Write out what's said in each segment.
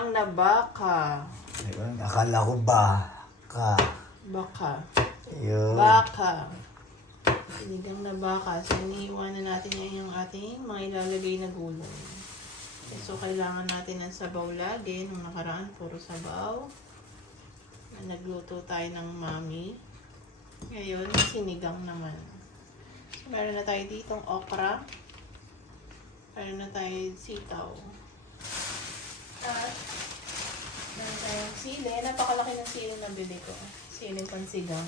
Sinigang na baka. Ayun, akala ko ba? Baka. Yun. Baka. Sinigang na baka. So, iniiwanan natin yan yung ating mga ilalagay na gulay. Okay, so, kailangan natin ng sabaw lagi. Nung nakaraan, puro sabaw. Nagluto tayo ng mami. Ngayon, sinigang naman. So, meron na tayo ditong okra. Meron na tayo sitaw. At meron tayong sili. Napakalaki ng sili na bili ko. Siling pansigang.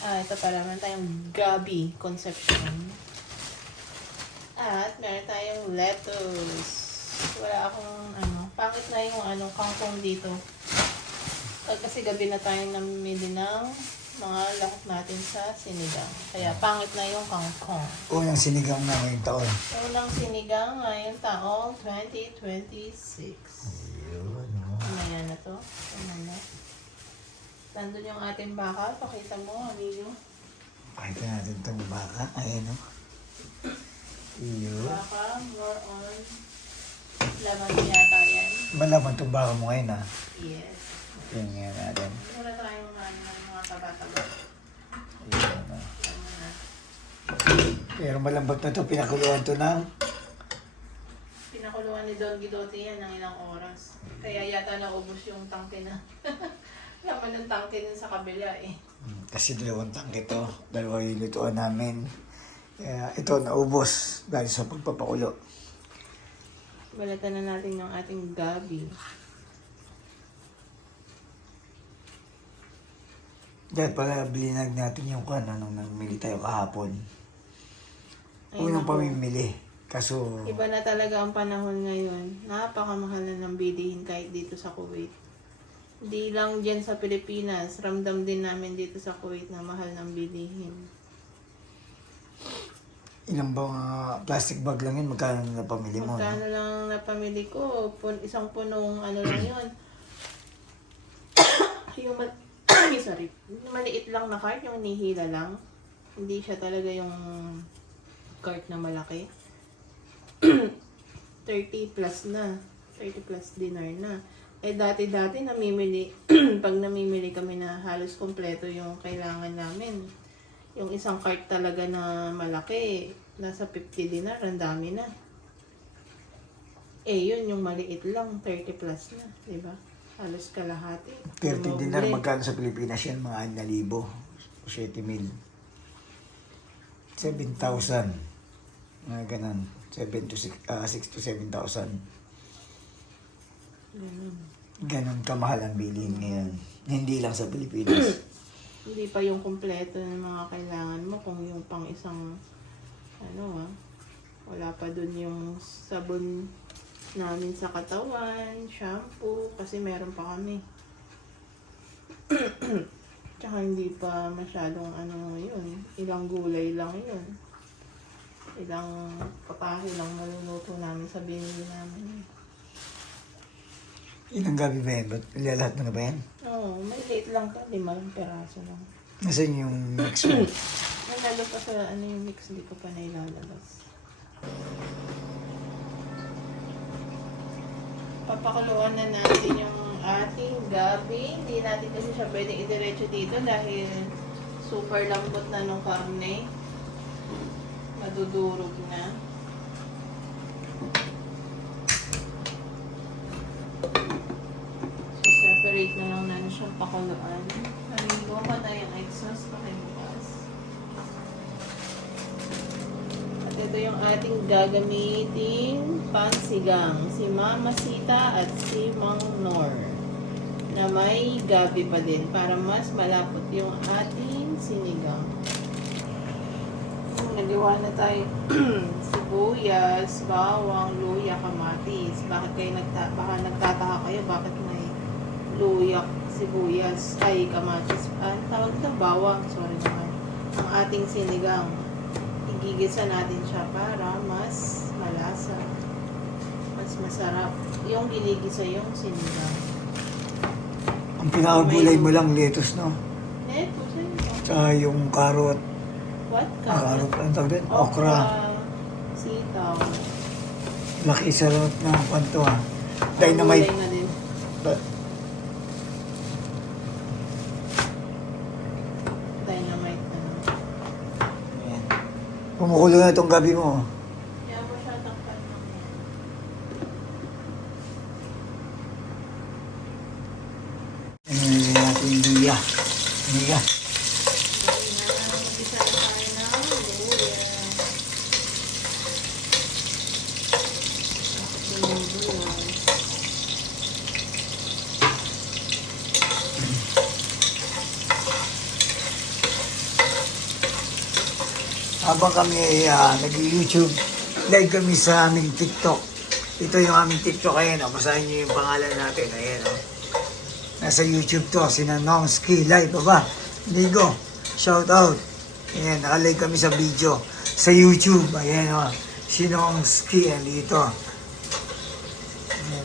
Ito pala. Meron tayong Gabi Conception. At meron tayong lettuce. Wala akong pangit na yung kangkong dito. Kasi gabi na tayong namimili ng mga lahok natin sa sinigang. Kaya pangit na yung kangkong. Unang sinigang na ngayong taon. Unang sinigang ngayong taong 2026. Ayun, Mamaya na to. Mamaya. Nandun yung ating baka. Pakita mo, amigo. Pakita natin itong baka. Ayan, o. Ayun. Baka, more on laman yata yan. Malaman itong baka mo ngayon, ha? Yes. Tingnan natin. Muna tayong mga taba-taba. Ayun, o. Yan muna. Pero malambot na ito. Pinakuluan ito ng... Pinakuluan ni Don Guidote yan ng ilang oras. Kaya yata naubos yung tangke na. Laman ng tangke din sa kabila eh. Kasi dalawang tangke ito. Dalawa yung lutuan namin. Kaya ito naubos dahil sa pagpapakulo. Balatan na natin yung ating gabi. Dahil pala bilinag natin yung nung namili tayo kahapon. Unang pamimili. Kaso... Iba na talaga ang panahon ngayon. Napakamahal na ng bilihin kahit dito sa Kuwait. Hindi lang dyan sa Pilipinas. Ramdam din namin dito sa Kuwait na mahal ng bilihin. Ilang ba plastic bag lang yun? Magkano na napamili mo? Magkano lang napamili ko? Isang punong lang yun. Yung sorry. Yung maliit lang na cart, yung nihila lang. Hindi siya talaga yung cart na malaki. 30 plus na. 30 plus dinar na. Dati-dati namimili, pag namimili kami na halos kompleto yung kailangan namin. Yung isang cart talaga na malaki, nasa 50 dinar, ang dami na. Yun yung maliit lang, 30 plus na, di ba? Halos kalahati. 30 dinar, magkano sa Pilipinas yan? Mga 6,000. 7,000. 7,000. Mga ganun. 6 to 7,000. Ganun kamahal ang bilihin ngayon. Hindi lang sa Pilipinas. Hindi pa yung kumpleto ng mga kailangan mo kung yung pang isang wala pa dun yung sabon namin sa katawan, shampoo, kasi meron pa kami. Tsaka hindi pa masyadong yun, ilang gulay lang yun. Ilang patahe lang maluluto namin sa binili namin. Ilang gabi ba yan? Ilalahat mo na ba yan? Oo, may late lang ka, 5 peraso lang. Nasaan yung mix mo? Nalalo pa sa yung mix, hindi ko pa nailalabas. Papakuluan na natin yung ating gabi. Hindi natin kasi siya pwedeng idiretso dito dahil super lambot na nung karne. Madudurog na. So, separate na lang natin siyang pakuluan. Naligo pa tayo yung exhaust pakibukas. At ito yung ating gagamiting pansigang. Si Mama Sita at si Mang Nor. Na may gabi pa din para mas malapot yung ating sinigang. Nagawa na tayo sibuyas, bawang, luya, kamatis. Bakit kayo baka nagtataka kayo bakit may luya, sibuyas, kamatis. Tawag ito bawang, sorry naman. Ang ating sinigang. Igigisa natin siya para mas malasa. Mas masarap. Yung ginigisa yung sinigang. Ang pinakagulay mo lang lettuce, no? Lettuce, Tsaka yung carrot. What? Carrot, ang tawag din? Okra. Sitaw. Laki sa lot ng panto, ha? Dynamite. Gulay na din. Dynamite na. Ayan. Kumukulo na itong gabi mo. Kaya mo siya takpan mo. Ano na natin yung biya. Biya. Mag-isa na tayo ng gulay. Gulay. Habang kami nag-YouTube, live kami sa aming TikTok. Ito yung aming TikTok. Ayan, basahin niyo yung pangalan natin. Ayan, nasa YouTube to. Sinanongski Live. Baba, Ligo, shout out. Ayan, nakalive kami sa video. Sa YouTube. Ayan, Sinongski. Ayan, dito.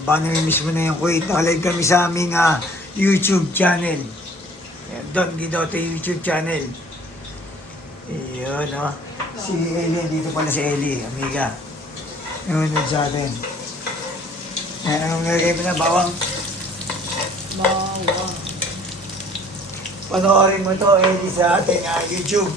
Paano yung mismo na yung Kuwait. Nakalive kami sa aming YouTube channel. Ayan, Don Guidote YouTube channel. Iyon, Si Ellie, dito pala si Ellie, amiga. Nunod sa atin. Ayan, anong nilagay mo na, bawang? Bawang. Panoorin mo to, Ellie, sa ating YouTube.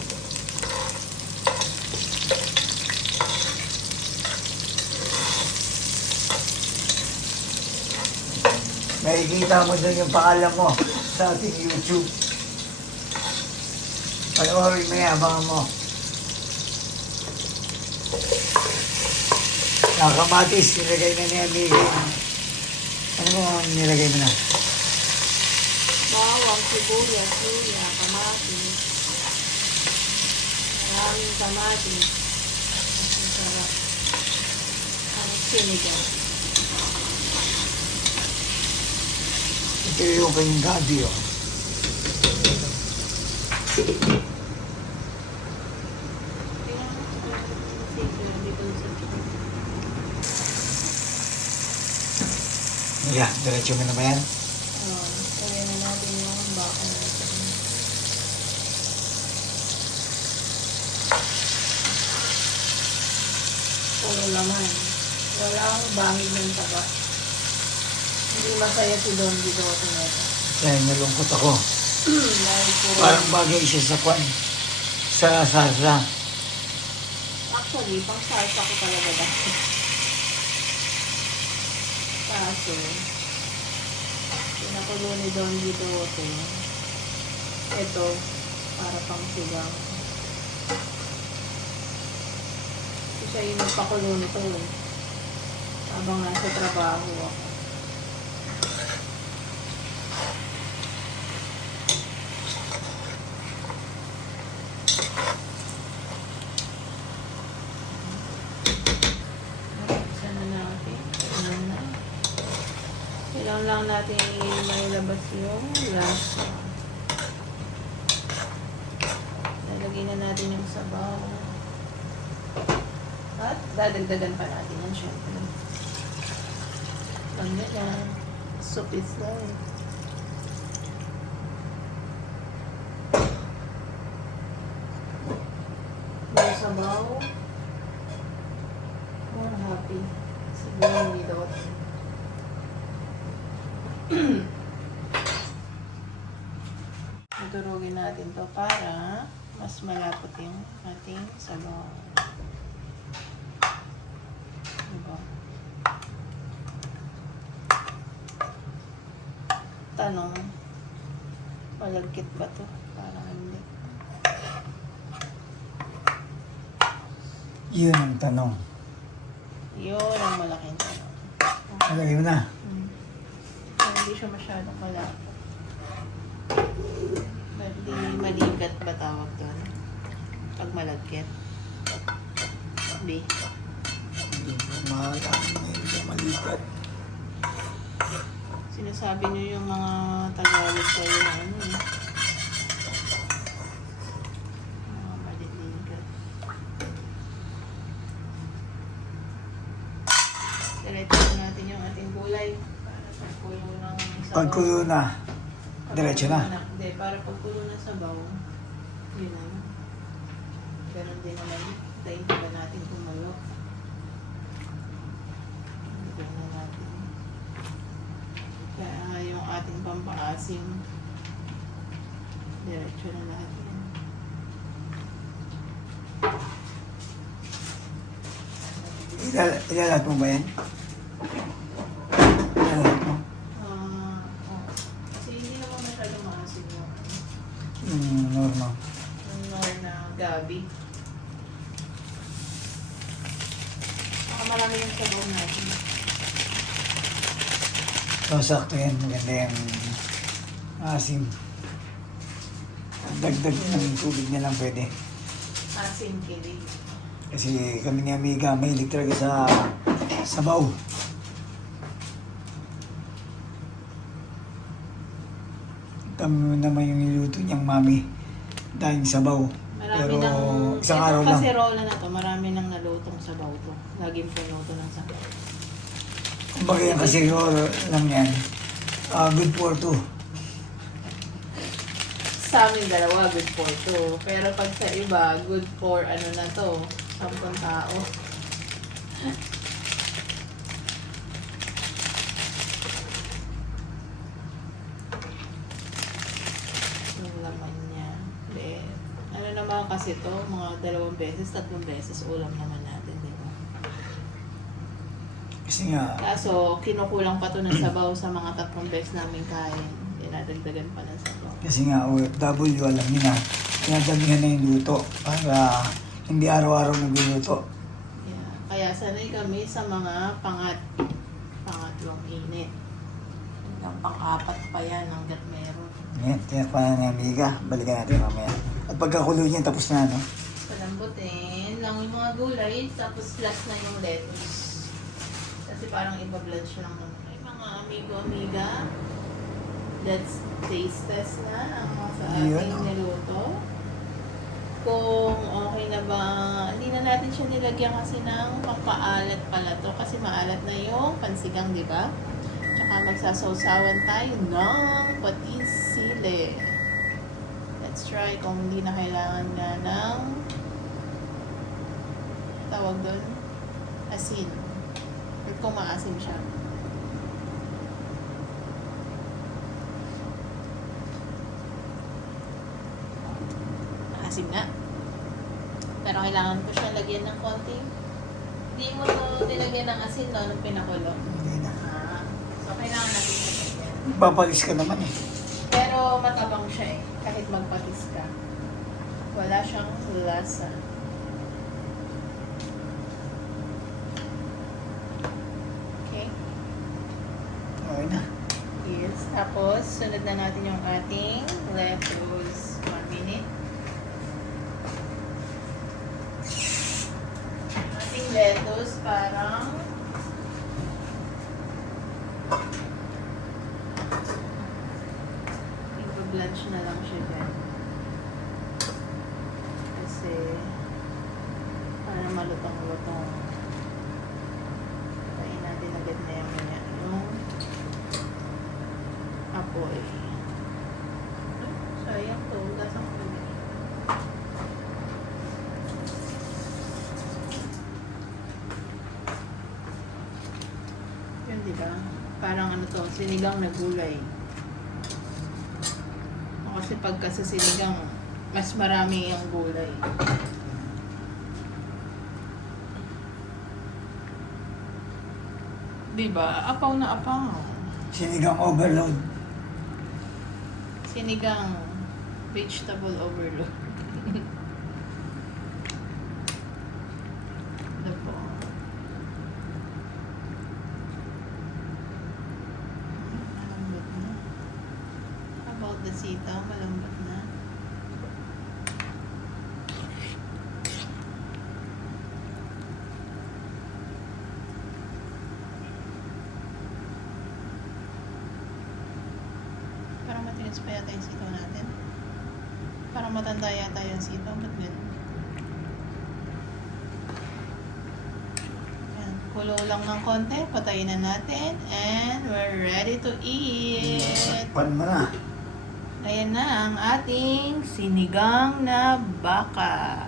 Makikita mo doon yung pangalan mo sa ating YouTube. Panoorin mo yan, abangan mo. Nakakamatis, nilagay na ni Amiga. Ano mo ang nilagay mo na? Bawang, sibuyas, luya, kamatis. Maraming kamatis. Ang sarap. Ang sinigang. Ito yung kanyang gabi, Yeah, diretso mo na ba yan? Kaya na natin yung baka natin. Puro laman. Walang bangid ng taba. Hindi masaya si Don Guidote nito. Dahil nalungkot ako. Dahil puro... Parang bagay siya sa kwan. Sa sarsa. Actually, pang salsa ko talaga dahil. Kaso, pinakulo ni Don Guidote. Ito, para pang sigang. Kasi siya yung nagpakulo nito eh. Habang nasa trabaho ako. Kailangan lang natin mailabas yung lasa. Lalagyan na natin yung sabaw. At dadagdagan pa natin yan syempre. Pag ganyan, soup is life. Yung sabaw, more happy. Siguro hindi daw. Durugin natin to para mas malapot yung ating sabaw. Diba? Tanong, malagkit ba to? Parang hindi. Yun ang tanong. Yun ang malaking tanong. Nalagay mo na. Hindi siya masyadong malapot. Maligat ba tawag doon? Pag malagkit? B. Malikat. Sinasabi niyo yung mga Tagalog kayo na ano eh. Mga maliligat. Diretso natin yung ating gulay. Para pagkulo ng sabaw. Pagkulo na. Diretso na. Hindi, para pagkulo ng sabaw. Yun na. Ganon din naman. Tayin ba natin kumulo. Ganun natin. ating pampaasim. Diretso na lahat yan. Ilalat mo ba yan? Ilalat mo? Oh. Kasi hindi naman masyado maasim yung Normal. nor na gabi. Baka marami yung sabaw natin. So, sakto yan. Maganda yung asim. Dagdag ng tubig na lang pwede. Asim kilig. Kasi kami ni Amiga, mahilig talaga sa sabaw. Kami naman yung niluto niyang mami. Dahil sabaw. Marami Pero ng... isang araw lang. Kaserola na to, marami nang nalutong sabaw to. Laging puno to ng sabaw. Kumbaga yung kasi lang yan. Good for two. Sa amin dalawa, good for two. Pero pag sa iba, good for ano na to, 10 tao. Yung laman niya. Then, ano naman kasi to, mga 2 beses, 3 beses ulam naman natin, di ba? Kasi nga, Kaso, kinukulang pa to ng sabaw sa mga 3 beses namin kain. Dinadagdagan pa ng sabaw. kasi nga OFW, alam niyo na, pinadamihan na yung luto para hindi araw-araw nagluluto. Yeah. Kaya sanay kami sa mga pangatlong init. Hanggang pang-apat pa yan hanggat meron. Yan, tinakpan na ni Amiga. Balikan natin mamaya. At pagkakulo niya, tapos na, no? Palambutin lang yung mga gulay, tapos last na yung lettuce. Kasi parang iba-blanch lang naman. Ay, mga amigo-amiga, let's taste test na ang sa Yun, ating oh. niluto. Kung okay na ba, hindi na natin siya nilagyan kasi ng pampaalat pala to kasi maalat na yung pansigang, di ba? Tsaka magsasawsawan tayo ng patis sili. Let's try kung hindi na kailangan na ng tawag doon, asin. Or kung maasim siya. Maasim nga. Pero kailangan ko siya lagyan ng konti. Hindi mo nilagyan ng asin no, nung pinakulo. Hindi na. So, kailangan natin siya lagyan. Papalis ka naman eh. Pero matabang siya eh. Kahit magpatis ka. Wala siyang lasa. Okay? Okay na. Yes. Tapos, sunod na natin yung ating lettuce. 1 minute. Ating lettuce parang i-blanch na lang siya dyan. Kasi para malutong-lutong. Tayin natin agad na yung apoy. Sayang to. Lasang ko na. Yun, diba? Parang ano to, sinigang na gulay. Kasi pagka sa sinigang, mas marami yung gulay. Diba? Apaw na apaw. Sinigang overload. Sinigang vegetable overload. Ito po. Malambot na. How about the sitaw? Malambot na. Parang matinis pa yata yung sitaw natin. Parang matanda yata yung sitaw. Ba't ganun? Yan. Kulo lang ng konti. Patayin na natin. And we're ready to eat. Pan mo na. Ayan na ang ating sinigang na baka.